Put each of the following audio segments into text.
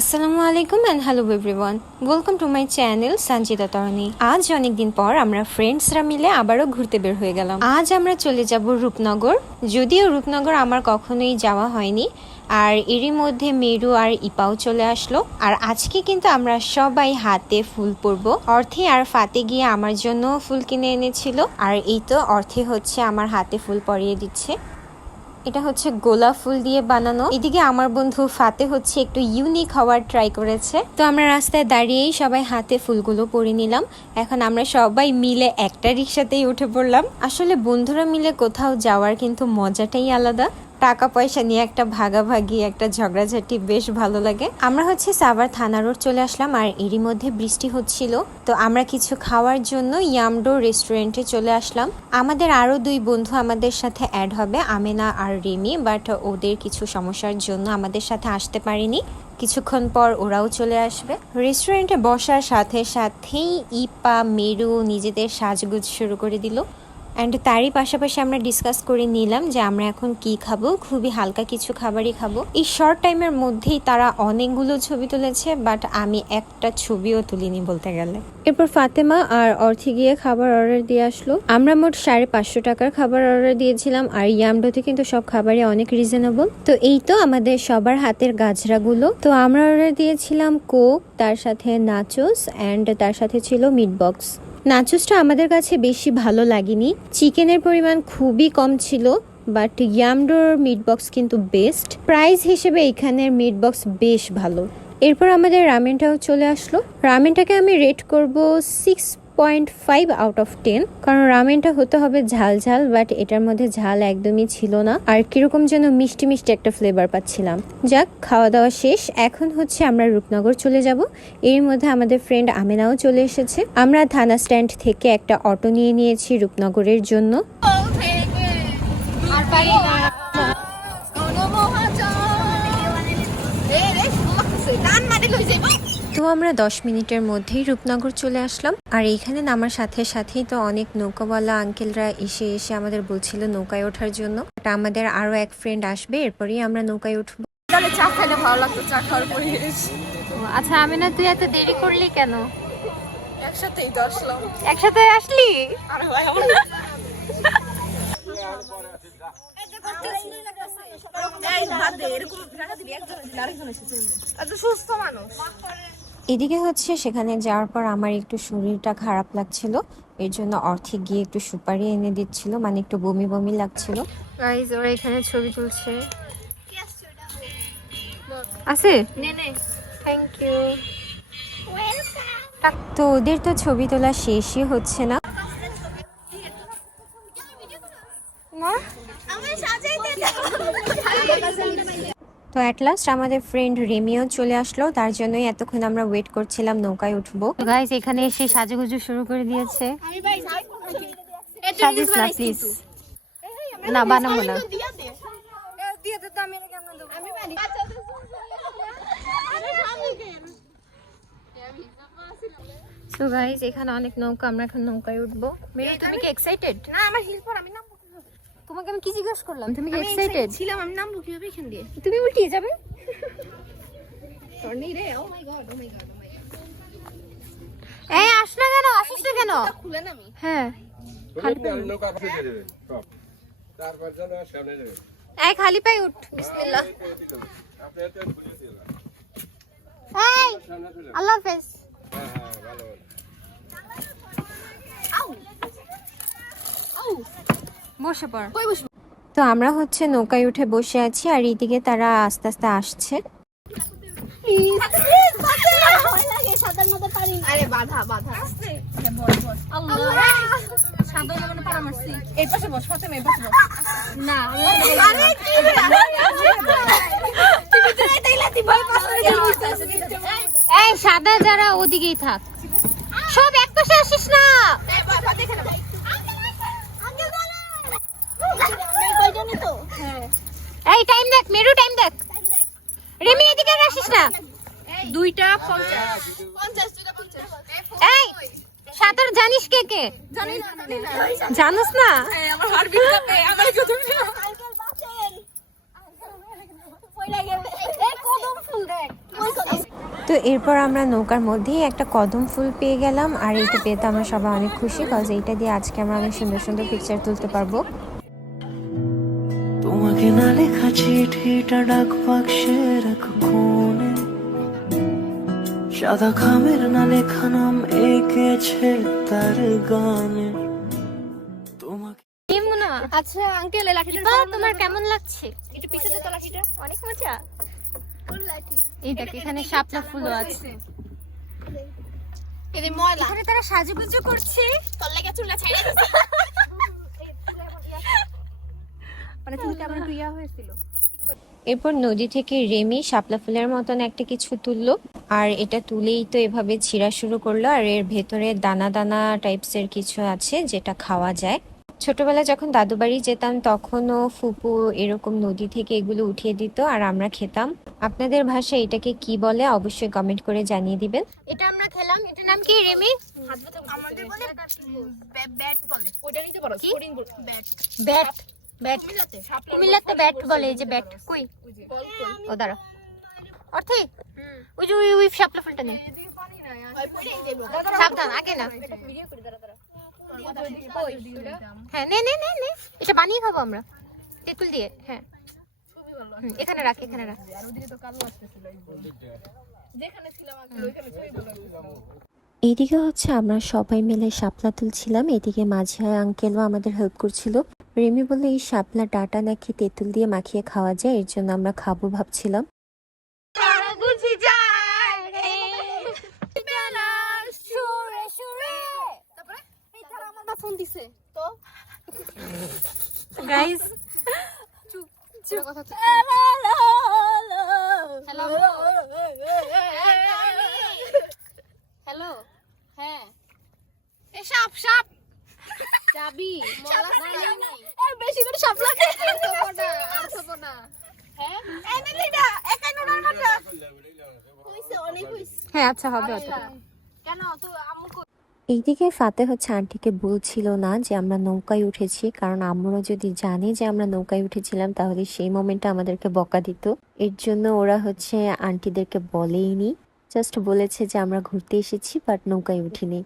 আসসালামু আলাইকুম and hello everyone welcome to my channel Sanjita Tarani আজ অনেকদিন পর আমরা ফ্রেন্ডসরা মিলে আবারও ঘুরতে বের হয়ে গেলাম। আজ আমরা চলে যাব রূপনগর। যদিও রূপনগর আমার কখনোই যাওয়া হয়নি, আর এরই মধ্যে মেরু আর ইপাও চলে আসলো। আর আজকে কিন্তু আমরা সবাই হাতে ফুল পরবো। অর্থে আর ফাতে গিয়ে আমার জন্য ফুল কিনে এনেছিল। আর এই তো অর্থে হচ্ছে আমার হাতে ফুল পরিয়ে দিচ্ছে। এটা হচ্ছে গোলাপ ফুল দিয়ে বানানো। এদিকে আমার বন্ধু ফাতে হচ্ছে একটু ইউনিক হওয়ার ট্রাই করেছে। তো আমরা রাস্তায় দাঁড়িয়েই সবাই হাতে ফুলগুলো পরে নিলাম। এখন আমরা সবাই মিলে একটা রিক্সাতেই উঠে পড়লাম। আসলে বন্ধুরা মিলে কোথাও যাওয়ার কিন্তু মজাটাই আলাদা। টাকা পয়সা নিয়ে একটা ভাগাভাগি, একটা ঝগড়াঝাটি বেশ ভালো লাগে। আমরা হচ্ছে সাভার থানা রোড চলে আসলাম আর এরই মধ্যে বৃষ্টি হচ্ছিল। তো আমরা কিছু খাওয়ার জন্য ইয়ামডো রেস্টুরেন্টে চলে আসলাম। আমাদের আরও দুই বন্ধু আমাদের সাথে অ্যাড হবে, আমেনা আর রিমি, বাট ওদের কিছু সমস্যার জন্য আমাদের সাথে আসতে পারেনি। কিছুক্ষণ পর ওরাও চলে আসবে। রেস্টুরেন্টে বসার সাথে সাথেই ইপা, মেরু নিজেদের সাজগুজ শুরু করে দিল। অ্যান্ড তারই পাশাপাশি আমরা ডিসকাস করে নিলাম যে আমরা এখন কি খাব, খুবই হালকা কিছু খাবারই খাব। এই শর্ট টাইমের মধ্যেই তারা অনেকগুলো ছবি তুলেছে বাট আমি একটা ছবিও তুলিনি বলতে গেলে। এরপর ফাতেমা আর অর্থি গিয়ে খাবার অর্ডার দিয়ে আসলো। আমরা মোট সাড়ে পাঁচশো টাকার খাবার অর্ডার দিয়েছিলাম, আর ইয়ামডোতে কিন্তু সব খাবারই অনেক রিজনেবল তো এই তো আমাদের সবার হাতের গাজরাগুলো তো আমরা অর্ডার দিয়েছিলাম কোক, তার সাথে নাচোস অ্যান্ড তার সাথে ছিল মিট বক্স নাচোসটা আমাদের কাছে বেশি ভালো লাগেনি। চিকেনের পরিমাণ খুবই কম ছিল বাট ইয়ামডোর মিট বক্স কিন্তু বেস্ট প্রাইস হিসেবে এখানের মিট বক্স বেশ ভালো। এরপর আমাদের রামেনটাও চলে আসলো। রামেনটাকে আমি রেট করব six point five out of ten কারণ রামেনটা হতে হবে ঝাল ঝাল বাট এটার মধ্যে ঝাল একদমই ছিল না। আর কীরকম যেন মিষ্টি মিষ্টি একটা ফ্লেভার পাচ্ছিলাম। যাক খাওয়া দাওয়া শেষ। এখন হচ্ছে আমরা রূপনগর চলে যাব। এর মধ্যে আমাদের ফ্রেন্ড আমেনাও চলে এসেছে। আমরা থানা স্ট্যান্ড থেকে একটা অটো নিয়ে নিয়েছি রূপনগরের জন্য। আর পারি না। কোনো মহাজন এ রে লাগতেছে টান মারি লই যাইব। তো আমরা দশ মিনিটের মধ্যেই রূপনগর চলে আসলাম। আর এইখানে নামার সাথে সাথেই তো অনেক নৌকাওয়ালা আঙ্কেলরা এসে এসে আমাদের বলছিল নৌকায় ওঠার জন্য। আমাদের আরও এক ফ্রেন্ড আসবে এরপরেই আমরা নৌকায় উঠবো। চা খাইলে ভালো লাগতো চা খাওয়ার পরে আচ্ছা আমি না তুই এত দেরি করলি কেন? একসাথেই তো আসলাম। একসাথে আসলি? আরে ভাই আমার এরকম দিবি, একজন আরেকজন এসেছে। একটু সুস্থ মানুষ। এদিকে হচ্ছে সেখানে যাওয়ার পর আমার একটু শরীরটা খারাপ লাগছিল। এর জন্য অর্থে গিয়ে একটু সুপারি এনে দিচ্ছিল মানে একটু বমি বমি লাগছিল। গাইজ ওরা এখানে ছবি তুলছে। আছে? নে নে। থ্যাংক ইউ তো ওদের তো ছবি তোলা শেষই হচ্ছে না। আমার সাজাইতে তো অ্যাট লাস্ট আমাদের ফ্রেন্ড রেমিও চলে আসলো তার জন্যই এতক্ষণ আমরা ওয়েট করছিলাম নৌকায় উঠবো। গাইজ এখানে এসে সাজুগুজু শুরু করে দিয়েছে। সাজিস না প্লিজ না বানাবো না। তো আমি এটা কেমন দেবো আমি পারি সো গাইজ এখানে অনেক নৌকা আমরা এখন নৌকায় উঠবো। মেরু তুমি কি এক্সাইটেড না আমার হিল পর আমি নামবো? তোমাকে আমি কি জিজ্ঞেস করলাম তুমি কি এক্সাইটেড ছিলাম আমি নামবো কীভাবে এখান দিয়ে তুমি উল্টিয়ে যাবে তোর নেই রে ও my God oh my God oh my God এই আস না কেন আসিস না কেন খুলে নামি হ্যাঁ নৌকা পাশে দিয়ে দেবেন সব তারপর যেন সামনে নেবেন এই খালি পাই উঠ বিসমিল্লাহ আপনি এত খুলে দিয়ে এই। আল্লাহ হাফেজ হ্যাঁ হ্যাঁ ভালো ভালো আউ আউ বসে পড়। কই বসবো তো আমরা হচ্ছে নৌকায় উঠে বসে আছি আর এইদিকে তারা আস্তে আস্তে আসছে। আরে বাধা বাধা। এই পাশে বস এই পাশে বস। না এই সাদা যারা ওদিকেই থাক। সব এক পাশে আসিস না। এই টাইম দেখ মেরু টাইম দেখ। রেমি এদিকে আসিস না। দুইটা পঞ্চাশ। এই সাঁতার জানিস কে কে? জানিস না? তো এরপর আমরা নৌকার মধ্যেই একটা কদম ফুল পেয়ে গেলাম আর এইটা পেয়ে তো আমরা সবাই অনেক খুশি কজ এইটা দিয়ে আজকে আমরা অনেক সুন্দর সুন্দর পিকচার তুলতে পারব। চিঠিটা ডাক বাক্সে রাখো কোণে। সাদা খামের না লেখা নাম এঁকেছে তার গানে। তোমাকে আচ্ছা আঙ্কেল লাঠিটা তোমার কেমন লাগছে? একটু পিছনে তো লাঠিটা। অনেক মজা। এই দেখ এখানে শাপলা ফুলও আছে। এই যে ময়লা। এখানে তারা সাজুগুজু করছে। তোর লাগে চুলটা ছাইড়া দিছে মানে চুলটা আমার একটু ইয়া হয়েছিল? এরপর নদী থেকে রেমি শাপলা ফুলের মতন একটা কিছু তুললো আর এটা তুলেই তো এভাবে ছিঁড়া শুরু করল আর এর ভেতরে দানা দানা টাইপসের কিছু আছে যেটা খাওয়া যায়। ছোটবেলায় যখন দাদু বাড়ি যেতাম তখনও ফুপু এরকম নদী থেকে এগুলো উঠিয়ে দিত আর আমরা খেতাম। আপনাদের ভাষায় এটাকে কি বলে অবশ্যই কমেন্ট করে জানিয়ে দিবেন। এটা আমরা খেলাম এটার নাম কি রেমি? আমাদের বলে ব্যাট বলে। ওইটা নিতে পারো স্পোর্টিং ব্যাট ব্যাট। ব্যাট। কুমিল্লাতে। ব্যাট বলে এই যে ব্যাট। কই? ও দাঁড়া অর্থে ওই যে ওই ওই শাপলা ফুলটা নেই সাবধান আগে না। হ্যাঁ নে নে নে নে। এটা বানিয়ে খাব আমরা। তেঁতুল দিয়ে হ্যাঁ। এখানে রাখ এখানে রাখ। আর ওদিকে তো কালো আসতেছিল যেখানে ছিলাম আঙ্কেল ওইখানে ছবি ভালো এইদিকে হচ্ছে আমরা সবাই মিলে শাপলা তুলছিলাম এদিকে মাঝি আঙ্কেলও আমাদের হেল্প করছিল। রেমি বলে এই শাপলা ডাটা নাকি তেঁতুল দিয়ে মাখিয়ে খাওয়া যায়? এর জন্য আমরা খাব ভাবছিলাম। গাইস হ্যালো হ্যালো হ্যাঁ। এ সাপ সাপ। চাবি বেশি করে হ্যাঁ হ্যাঁ আচ্ছা হবে কেন তো আম্মু এইদিকে ফাতে হচ্ছে আন্টিকে বলছিল না যে আমরা নৌকায় উঠেছি কারণ আমরা যদি জানি যে আমরা নৌকায় উঠেছিলাম তাহলে সেই মোমেন্টটা আমাদেরকে বকা দিত। এর জন্য ওরা হচ্ছে আন্টিদেরকে বলেইনি। জাস্ট বলেছে যে আমরা ঘুরতে এসেছি বাট নৌকায় উঠিনি।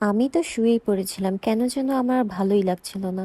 আমি তো শুয়েই পড়েছিলাম কেন যেন আমার ভালোই লাগছিল না।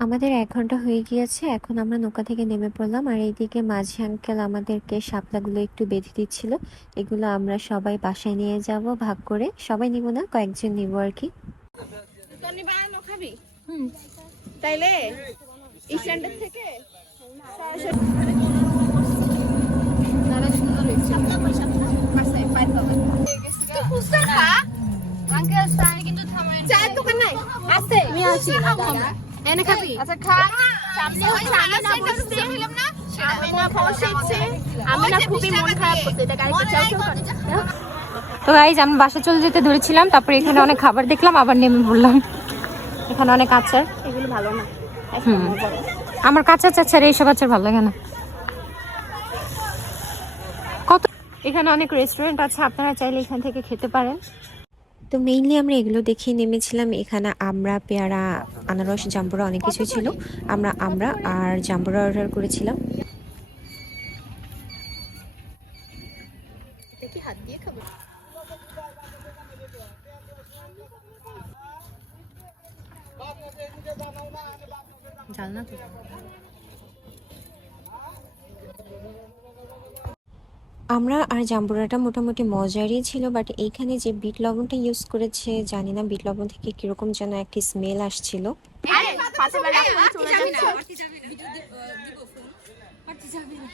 আমাদের এক ঘণ্টা হয়ে গিয়েছে এখন আমরা নৌকা থেকে নেমে পড়লাম আর এইদিকে মাঝি আঙ্কেল আমাদেরকে শাপলাগুলো একটু বেঁধে দিচ্ছিল। এগুলো আমরা সবাই বাসায় নিয়ে যাব ভাগ করে। সবাই নিব না কয়েকজন নিব আর কি। তাইলে থেকে? চায়ের দোকান আছে আমি আছি। এনে খাবি? আচ্ছা খা। সামনে হচ্ছে না বসতে না। না আমি না খুবই মন খারাপ করছে এটা গাড়িতে চাও তো। গাইজ আমি বাসা চলে যেতে ধরেছিলাম তারপরে এখানে অনেক খাবার দেখলাম আবার নেমে বললাম এখানে অনেক আচার। এগুলো ভালো না। আমার কাঁচা চাচার এইসব আচার ভালো লাগে না। কত এখানে অনেক রেস্টুরেন্ট আছে আপনারা চাইলে এখান থেকে খেতে পারেন। তো মেইনলি আমরা এগুলো দেখেই নেমেছিলাম। এখানে আমরা, পেয়ারা, আনারস, জাম্বুরা অনেক কিছু ছিল। আমরা আমরা আর জাম্বুরা অর্ডার করেছিলাম। তো। আমরা আর জাম্বুরাটা মোটামুটি মজারই ছিল বাট এইখানে যে বিট লবণটা ইউজ করেছে জানি না বিট লবণ থেকে কীরকম যেন একটি স্মেল আসছিল। যাবি না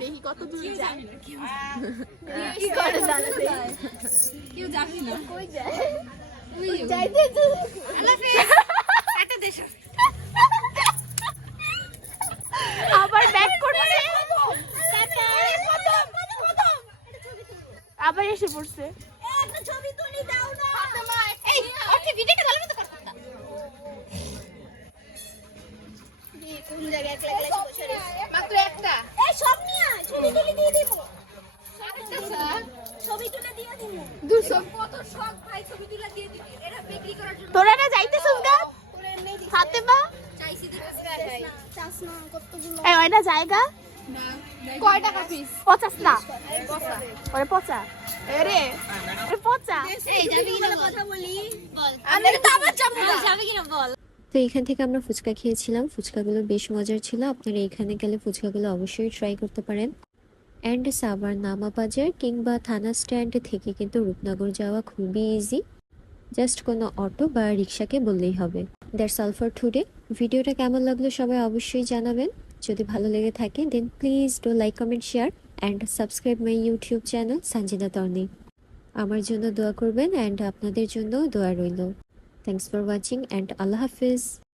দেখি কত দূর যায় কি করে জানো কেউ যাবি না কই যায় যাইতে তো একটা দেশ আবার ব্যাক করছে আবার এসে পড়ছে। একটা ছবি তুলি দাও না। এই ওকে ভিডিওটা ভালো মতো করতাম না কোন জায়গায় একলা একলা বসে মাত্র একটা? এই সব নিয়ে ছবি তুলি দিয়ে দিব। ছবি তুলে দিয়ে দিব। দুশো। কত সব ভাই ছবি তুলে দিয়ে দিবি। এরা বিক্রি করার জন্য তোরা না যাইতেছিস গা? হাতে চাইছি দিতেছ চাস না কতগুলো এই ওইটা জায়গা। কয় টাকা পিস পচাস না। ওরে পচা। এরে ওরে পচা। এই যাবি কিনা কথা বলি। বল। আমি তো আবার যাব যাবি কিনা বল? তো এখান থেকে আমরা ফুচকা খেয়েছিলাম। ফুচকাগুলো বেশ মজার ছিল। আপনারা এখানে গেলে ফুচকাগুলো অবশ্যই ট্রাই করতে পারেন। অ্যান্ড সাভার নামা বাজার কিংবা থানা স্ট্যান্ড থেকে কিন্তু রূপনগর যাওয়া খুবই ইজি জাস্ট কোনো অটো বা রিক্সাকে বললেই হবে। দ্যাটস অল ফর টুডে ভিডিওটা কেমন লাগল সবাই অবশ্যই জানাবেন। যদি ভালো লেগে থাকে then please do like comment share and subscribe my YouTube channel Sanjida Tarni আমার জন্য দোয়া করবেন অ্যান্ড আপনাদের জন্য দোয়া রইল। থ্যাংকস ফর ওয়াচিং অ্যান্ড আল্লাহ হাফিজ।